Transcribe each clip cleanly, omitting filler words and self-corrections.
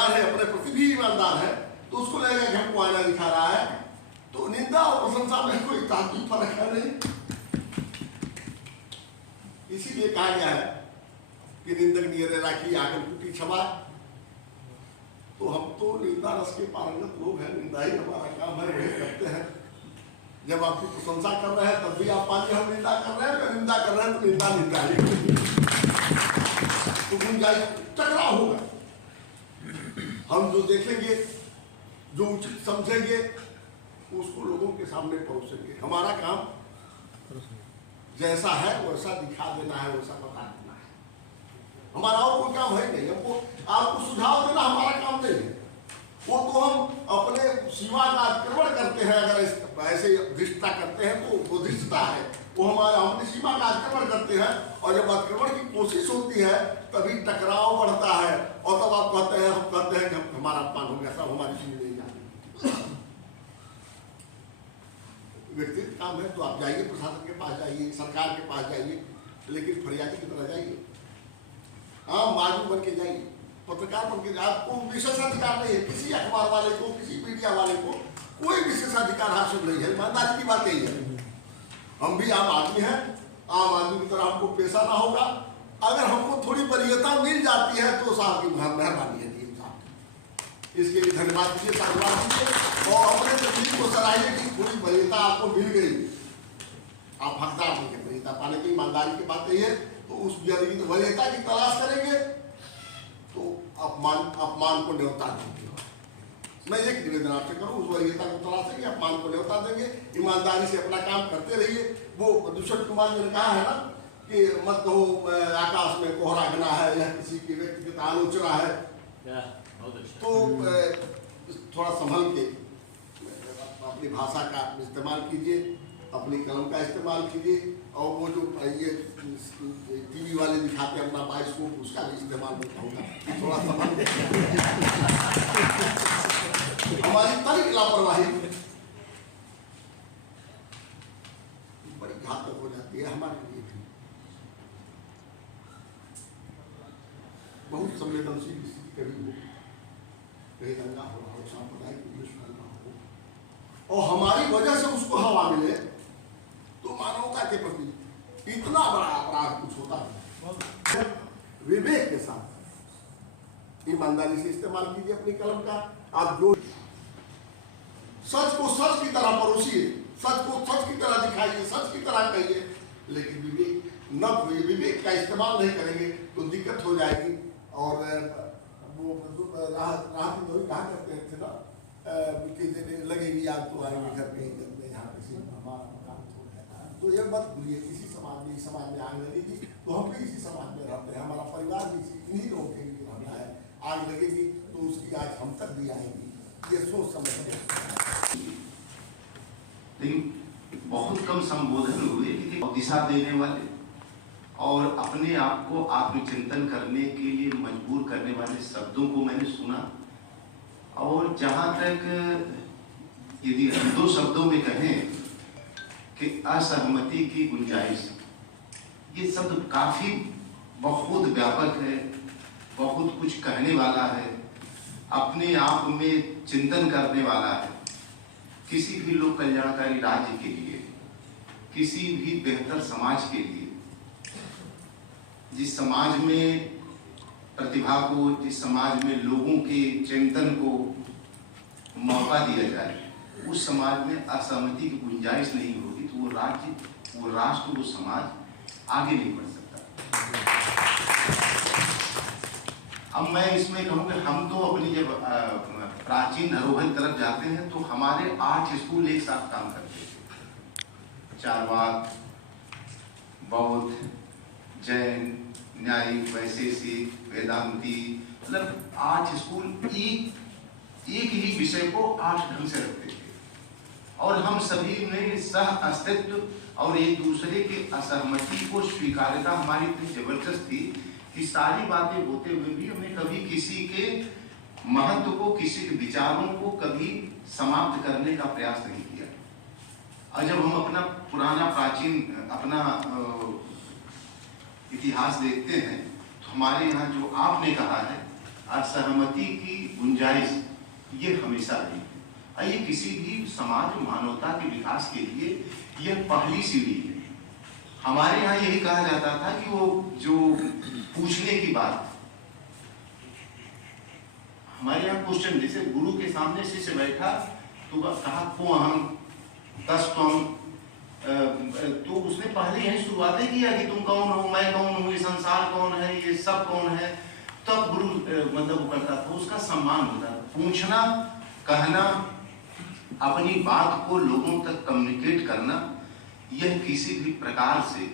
ईमानदार है, अपने प्रति भी ईमानदार है, तो उसको लगेगा कि हमको आईना दिखा रहा है। तो निंदा और प्रशंसा में कोई तात्विक फर्क है नहीं। इसीलिए कहा गया है कि निंदक नियरे राखी आगन कुटी क्षमा। तो हम तो निंदा रस के पारंगत लोग हैं, निंदा ही हमारा काम है, वही करते हैं। जब आपकी प्रशंसा कर रहे हैं तब भी आप पानी हम निंदा कर रहे हैं, अगर निंदा कर रहे हैं तो निंदा ही तो गुंजाइश टकराव होगा। हम जो देखेंगे, जो उचित समझेंगे, उसको लोगों के सामने परोसेंगे। हमारा काम जैसा है वैसा दिखा देना है, वैसा बता देना है। हमारा और कोई काम है नहीं। हमको आपको सुझाव देना हमारा काम नहीं है। वो तो हम अपने सीमा का अतिक्रमण करते हैं। अगर ऐसे धृष्टता करते हैं तो वो धृष्टता है, वो हमारा अपनी सीमा का अतिक्रमण करते हैं। और जब अतिक्रमण की कोशिश होती है तभी टकराव बढ़ता है। और तब आप कहते हैं, हम कहते हैं कि हमारा अपमान हो गया, सब हमारी चीज नहीं जाती। व्यक्तिगत काम है तो आप जाइए, प्रशासन के पास जाइए, सरकार के पास जाइए, लेकिन फरियादी की तरह जाइए, आम आदमी बन के जाइए, पत्रकार बन के। आपको विशेषाधिकार नहीं है, किसी अखबार वाले को, किसी मीडिया वाले को कोई विशेषाधिकार हासिल नहीं है। ईमानदारी की बात यही है। हम भी आम आदमी हैं, आम आदमी की तरह हमको पेशा ना होगा। अगर हमको थोड़ी वरीयता मिल जाती है तो साहब की मेहरबानी है। इसके लिए धन्यवाद दीजिए, साधुवाद दीजिए और अपने तकलीफ को सराहिए कि थोड़ी वरीयता आपको मिल गई। आप हकदार नहीं है वरीयता पाने की। ईमानदारी की बात यही है। तो उस वरीयता की तलाश करेंगे तो अपमान को न्योता देंगे। मैं एक निवेदन आपसे करूं, उस वरीयता को तलाशेंगे, अपमान को न्योता देंगे, ईमानदारी से अपना काम करते रहिए। वो दुष्यंत कुमार ने कहा है ना कि मत कहो आकाश में कोहरा घना है या किसी की व्यक्तिगत आलोचना है। तो थोड़ा संभल के अपनी भाषा का इस्तेमाल कीजिए, अपनी कलम का इस्तेमाल कीजिए। और वो जो ये टीवी वाले दिखाते हैं अपना बाइस्कोप, उसका भी इस्तेमाल मैं कहूँगा थोड़ा संभल के। हमारी तनिक लापरवाही बड़ी घातक हो जाती है हमारे लिए भी। बहुत संवेदनशील स्थिति कभी हो, कहीं दंगा हो रहा हो, सांप्रदायिक दुश्मनी हो और हमारी वजह से उसको हवा मिले तो मानवता के प्रति इतना बड़ा अपराध कुछ होता है। विवेक के साथ ईमानदारी से इस्तेमाल कीजिए अपनी कलम का। आप जो सच को सच की तरह परोसिए, सच को सच की तरह दिखाइए, सच की तरह कहिए, लेकिन विवेक न विवेक का इस्तेमाल नहीं करेंगे तो दिक्कत हो जाएगी। और वो राहत में कहा करते थे ना कि लगेगी आग तो आएंगे घर पे यहाँ किसी हमारा मकान छोड़ जाता है। तो ये मत भूलिए, किसी समाज में, इस समाज में आग लगेगी तो हम भी इसी समाज में रहते हैं, हमारा परिवार भी इन्हीं लोगों के लिए रहना है। आग लगेगी तो उसकी आग हम तक भी आएगी, ये सोच समझ के। लेकिन बहुत कम संबोधन हुए कि दिशा देने वाले और अपने आप को आत्मचिंतन करने के लिए मजबूर करने वाले शब्दों को मैंने सुना। और जहां तक यदि हम दो शब्दों में कहें कि असहमति की गुंजाइश, ये शब्द काफी बहुत व्यापक है, बहुत कुछ कहने वाला है, अपने आप में चिंतन करने वाला है। किसी भी लोक कल्याणकारी राज्य के लिए, किसी भी बेहतर समाज के लिए, जिस समाज में प्रतिभा को, जिस समाज में लोगों के चिंतन को मौका दिया जाए, उस समाज में असहमति की गुंजाइश नहीं होगी तो वो राज्य, वो राष्ट्र, वो समाज आगे नहीं बढ़ सकता। अब मैं इसमें कहूँ कि हम तो अपनी जब प्राचीन धरोहर तरफ जाते हैं तो हमारे 8 स्कूल एक साथ काम करते थे। चारवाक, बौद्ध, जैन, न्यायिक, वैशेषिक, वेदांती, मतलब 8 स्कूल एक ही विषय को 8 ढंग से रखते थे। और हम सभी में सह अस्तित्व और एक दूसरे के असहमति को स्वीकार्यता हमारी इतनी जबरदस्त थी कि सारी बातें होते हुए भी हमें कभी किसी के महत्व को, किसी के विचारों को कभी समाप्त करने का प्रयास नहीं किया। और जब हम अपना पुराना प्राचीन अपना इतिहास देखते हैं तो हमारे यहाँ जो आपने कहा है, असहमति की गुंजाइश ये हमेशा रही है। और ये किसी भी समाज मानवता के विकास के लिए यह पहली सीढ़ी है। हमारे यहाँ यही कहा जाता था कि वो जो पूछने की बात, हमारे यहाँ क्वेश्चन, जैसे गुरु के सामने शिष्य बैठा तो कहा को हम तस्त्वम, तो उसने पहले यही शुरुआत किया कि तुम कौन हो, मैं कौन हूँ, ये संसार कौन है, ये सब कौन है। तब गुरु मतलब वो करता था, उसका सम्मान होता था। पूछना, कहना, अपनी बात को लोगों तक कम्युनिकेट करना, यह किसी भी प्रकार से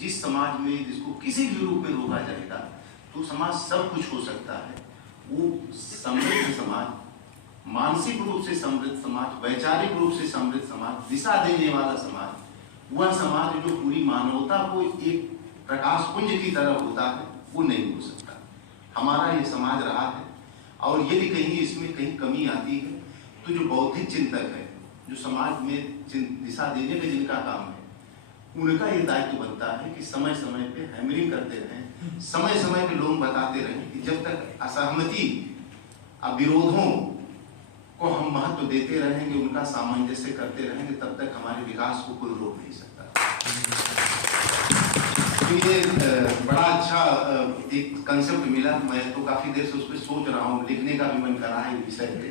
जिस समाज में जिसको किसी भी रूप में रोका जाएगा तो समाज सब कुछ हो सकता है। वो समृद्ध समाज, मानसिक रूप से समृद्ध समाज, वैचारिक रूप से समृद्ध समाज, दिशा देने वाला समाज, वह समाज जो पूरी मानवता को एक प्रकाश पुंज की तरह होता है, वो नहीं हो सकता। हमारा ये समाज रहा है, और यदि कहीं इसमें कहीं कमी आती है तो जो बौद्धिक चिंतक है, जो समाज में दिशा देने का जिनका काम है, उनका ये दायित्व बनता है कि समय समय पे हैमरिंग करते रहें, समय समय पे लोग बताते रहें कि जब तक असहमति, विरोधों को हम महत्व देते रहेंगे, उनका सामंजस्य करते रहेंगे, तब तक हमारे विकास को कोई रोक नहीं सकता। तो ये बड़ा अच्छा एक कंसेप्ट मिला। मैं तो काफी देर से उस पर सोच रहा हूँ, लिखने का भी मन कर रहा है विषय पे,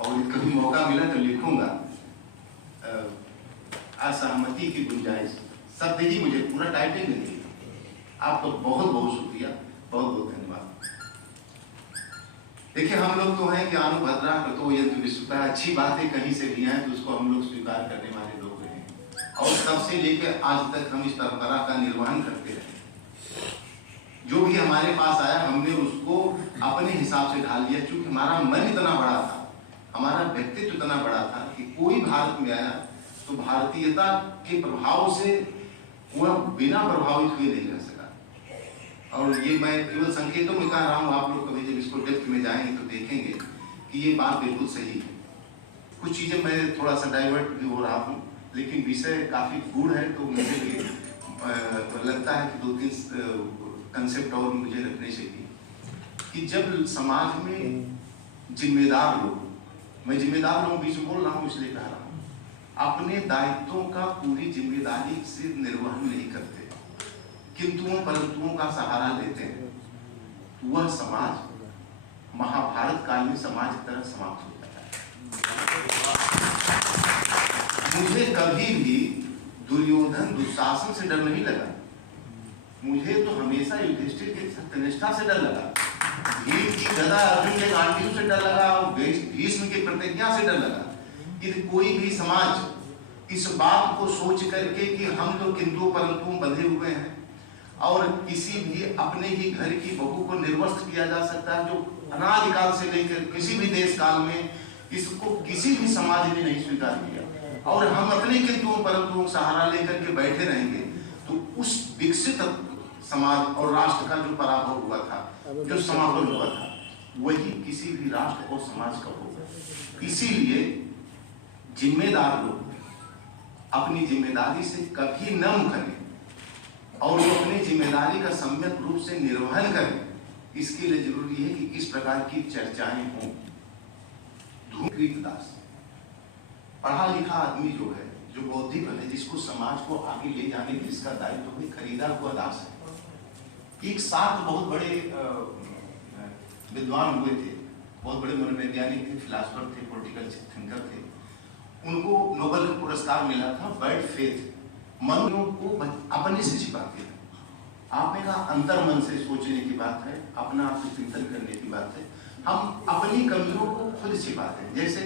और कभी मौका मिला तो लिखूंगा। असहमति की गुंजाइश शब्द ही मुझे पूरा टाइपिंग नहीं दी। आपको बहुत बहुत शुक्रिया, बहुत बहुत धन्यवाद। देखिए, हम लोग तो हैं ज्ञानुभद्रा तो यंत्र विश्वता, अच्छी बातें कहीं से भी आए तो उसको हम लोग स्वीकार करने वाले लोग हैं, और तब से लेकर आज तक हम इस परंपरा का निर्वहन करते रहे। जो भी हमारे पास आया हमने उसको अपने हिसाब से ढाल दिया, क्योंकि हमारा मन इतना बड़ा था, हमारा व्यक्तित्व इतना बड़ा था कि कोई भारत में आया तो भारतीयता के प्रभाव से वह बिना प्रभावित हुए नहीं रह सका। और ये मैं केवल संकेतों में कह रहा हूँ, आप लोग कभी जब इसको डेप्थ में जाएंगे तो देखेंगे कि ये बात बिल्कुल सही है। कुछ चीजें मैं थोड़ा सा डाइवर्ट भी हो रहा हूँ, लेकिन विषय काफी गूढ़ है, तो मुझे भी लगता है कि 2-3 कंसेप्ट और मुझे रखने चाहिए। कि जब समाज में जिम्मेदार लोग, मैं जिम्मेदार लोगों बीच में बोल रहा हूँ इसलिए कह रहा हूँ, अपने दायित्वों का पूरी जिम्मेदारी से निर्वहन नहीं करते, किंतुओं परंतुओं का सहारा लेते हैं, वह समाज महाभारत काल में समाज की तरह समाप्त हो जाता है। मुझे कभी भी दुर्योधन दुशासन से डर नहीं लगा, मुझे तो हमेशा युधिष्ठिर की सत्यनिष्ठा से डर लगा, भीम की गदा अर्जुन के गांडीव से डर लगा, भीष्म की प्रतिज्ञा से डर लगा। यदि कोई भी समाज इस बात को सोच करके कि हम तो किंतु परंतु बंधे हुए हैं, और किसी भी अपने ही घर की बहू को निर्वस्त्र किया जा सकता है, जो अनादिकाल से लेकर किसी भी देश काल में इसको किसी भी समाज ने नहीं स्वीकार किया, और हम अपने किंतु परंतु सहारा लेकर के बैठे रहेंगे, तो उस विकसित समाज और राष्ट्र का जो पराभव हुआ था, जो समापन हुआ था, वही किसी भी राष्ट्र और समाज का होगा। इसीलिए जिम्मेदार लोग अपनी जिम्मेदारी से कभी न मुकरें, और वो अपनी जिम्मेदारी का सम्यक रूप से निर्वहन करें। इसके लिए जरूरी है कि किस प्रकार की चर्चाएं हों। धूमकृतदास पढ़ा लिखा आदमी जो है, जो बौद्धिक है, जिसको समाज को आगे ले जाने की इसका दायित्व है, खरीदा हुआ दास है। एक साथ बहुत बड़े विद्वान हुए थे, बहुत बड़े मनोवैज्ञानिक थे, फिलासफर थे, पॉलिटिकल थिंकर थे। उनको नोबेल पुरस्कार मिला था बैड फेथ, मन को अपने से छिपाते हैं। आपने कहा अंतर मन से सोचने की बात है, अपना आप से चिंतन करने की बात है। हम अपनी कमियों को खुद छिपाते हैं, जैसे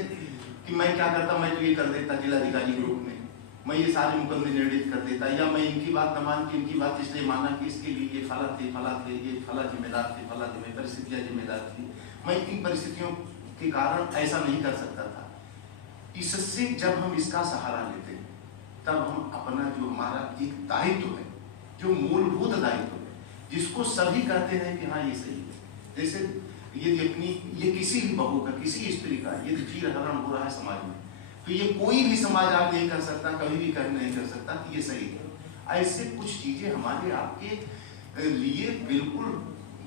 कि मैं क्या करता, मैं तो ये कर देता जिलाधिकारी के रूप में, मैं ये सारे मुकदमे निर्णित कर देता, या मैं इनकी बात न मान के इनकी बात इसलिए माना कि इसके लिए ये फला थे, ये फला जिम्मेदार थे, फला परिस्थितियाँ जिम्मेदार थी, मैं इन परिस्थितियों के कारण ऐसा नहीं कर सकता था। इससे जब हम इसका सहारा लेते हैं, तब हम अपना जो हमारा एक दायित्व है, जो मूलभूत दायित्व है, जिसको सभी कहते हैं कि हाँ ये सही है, जैसे यदि अपनी ये किसी भी बहू का, किसी स्त्री का यदि चीर हरण हो रहा है समाज में, तो ये कोई भी समाज आप नहीं कर सकता, कभी भी कर नहीं कर सकता कि ये सही है। ऐसे कुछ चीजें हमारे आपके लिए बिल्कुल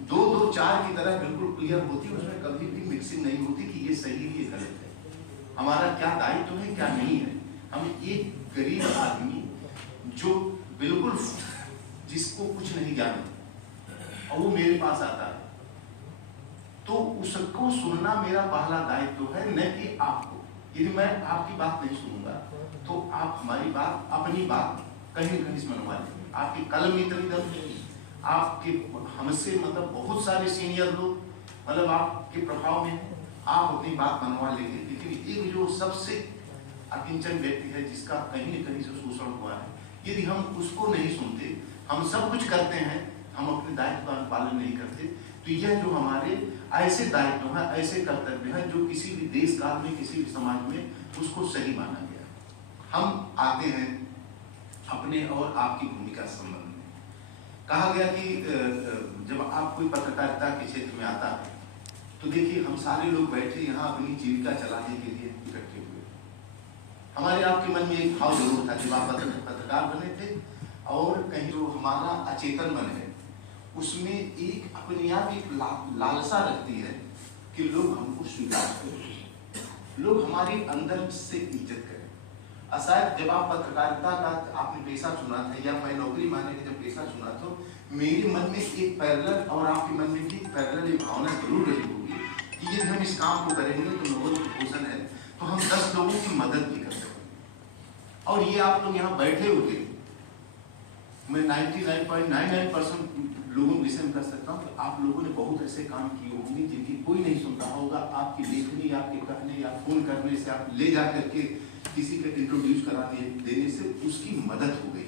दो दो चार की तरह बिल्कुल क्लियर होती है, उसमें कभी भी मिक्सिंग नहीं होती कि ये सही है ये गलत है, हमारा क्या दायित्व है क्या नहीं है। हम एक गरीब आदमी जो बिल्कुल जिसको कुछ नहीं जाने और वो मेरे पास आता है, तो उसको सुनना मेरा पहला दायित्व है, न कि आपको। यदि मैं आपकी बात नहीं सुनूंगा तो आप हमारी बात, अपनी बात कहीं कहीं से मनवा लेंगे। आपकी कलम इतनी दब, आपके हमसे मतलब बहुत सारे सीनियर लोग मतलब आपके प्रभाव में आप अपनी बात मनवा लेंगे, लेकिन एक जो सबसे अकिंचन व्यक्ति है जिसका कहीं न कहीं से शोषण हुआ है, यदि हम उसको नहीं सुनते, हम सब कुछ करते हैं, हम अपने दायित्व का पालन नहीं करते, तो यह जो हमारे ऐसे दायित्व हैं, ऐसे कर्तव्य हैं जो किसी भी देश काल में, किसी भी समाज में उसको सही माना गया। हम आते हैं अपने और आपकी भूमिका संबंध में। कहा गया कि जब आप कोई पत्रकारिता के क्षेत्र में आता है तो देखिए हम सारे लोग बैठे यहाँ अपनी जीविका चलाने के लिए इकट्ठे हुए। हमारे आपके मन में एक भाव जरूर था जब आप पत्रकार बने थे, और कहीं जो हमारा अचेतन मन है उसमें एक अपने आप एक लालसा रखती है कि लोग हमको स्वीकार करें, लोग हमारे अंदर से इज्जत करें। शायद जब आप पत्रकारिता का आपने पेशा चुना था या मैं नौकरी माने के जब पेशा चुना तो मेरे मन में एक पैरेलल और आपके मन में भी पैरेलल एक भावना जरूर रही होगी कि यदि हम इस काम को करेंगे तो नोबेल प्रमोशन है तो हम 10 लोगों की मदद भी कर सकते। और ये आप लोग यहाँ बैठे हुए, मैं 99.99% लोगों के विषय में कर सकता हूँ कि आप लोगों ने बहुत ऐसे काम किए होंगे जिनकी कोई नहीं सुनता होगा, आपकी लेखनी, आपके कहने या फोन करने से, आप ले जा करके किसी के इंट्रोड्यूस कराने देने से उसकी मदद हो गई।